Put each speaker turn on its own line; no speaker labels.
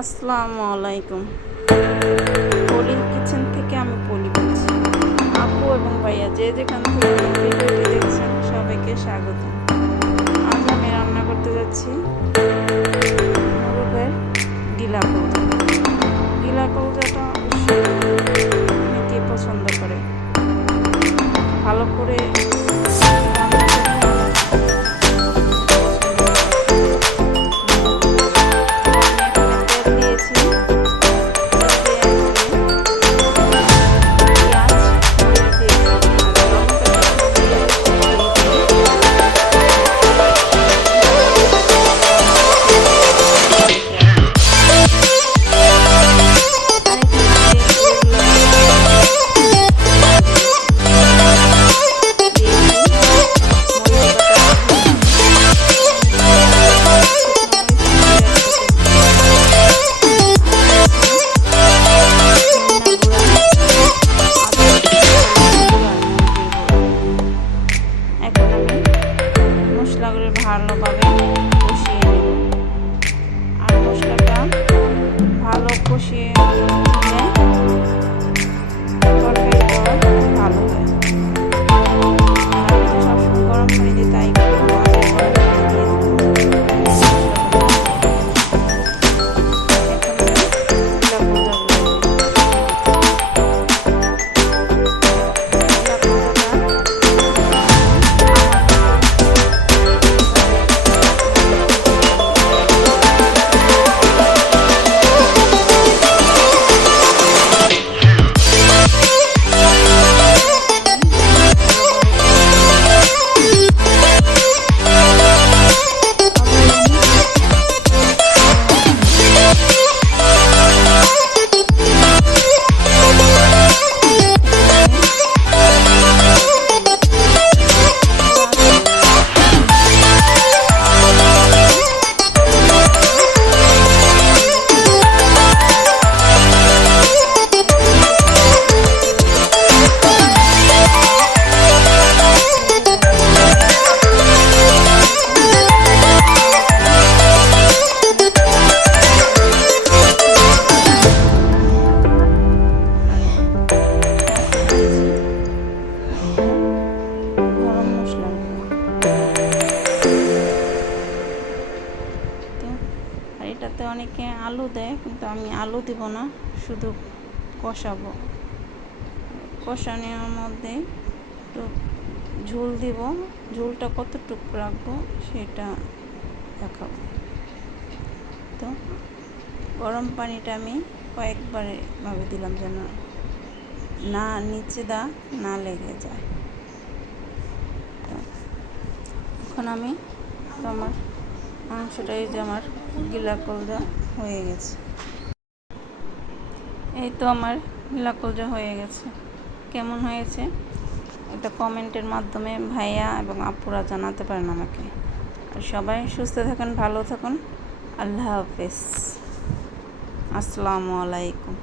আসসালামু আলাইকুম। পলির কিচেন থেকে আমি পলি বলছি। আপু এবং ভাইয়া যে যেখান থেকে দেখছেন সবাইকে স্বাগত। আজ আমি রান্না করতে যাচ্ছি মোরগের গিলা কলজা গিলা কলজাটা অবশ্যই অনেকেই পছন্দ করে। ভালো করে ভালোভাবে কষিয়ে নেব। আর মশলাটা ভালো কষিয়ে নিলে অনেকে আলু দেয়, কিন্তু আমি আলু দিব না, শুধু কষাবো। কষানোর মধ্যে একটু ঝোল দিব, ঝোলটা কতটুকু রাখব সেটা দেখাবো। তো গরম পানিটা আমি কয়েকবার ভাবে দিলাম যেন না নিচে দা, না লেগে যায়। এখন আমি তো আমার মাংসটা এই যে আমার গিলা কলজা হয়ে গেছে। এই তো আমার গিলা কলজা হয়ে গেছে। কেমন হয়েছে? এটা কমেন্টের মাধ্যমে ভাইয়া এবং আপুরা জানাতে পারেন আমাকে। আর সবাই সুস্থ থাকুন, ভালো থাকুন। আল্লাহ হাফেজ। আসসালামু আলাইকুম।